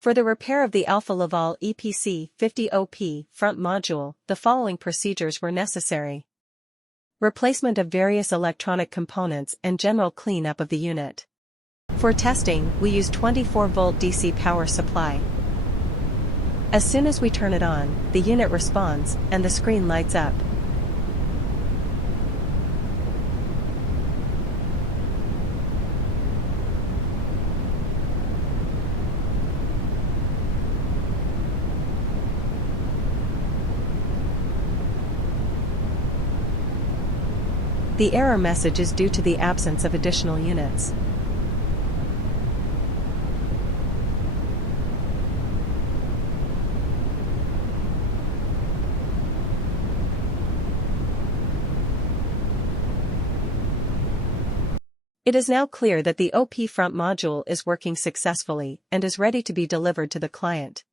For the repair of the Alfa Laval EPC50 OP front module, the following procedures were necessary. Replacement of various electronic components and general cleanup of the unit. For testing, we use 24-volt DC power supply. As soon as we turn it on, the unit responds, and the screen lights up. The error message is due to the absence of additional units. It is now clear that the OP front module is working successfully and is ready to be delivered to the client.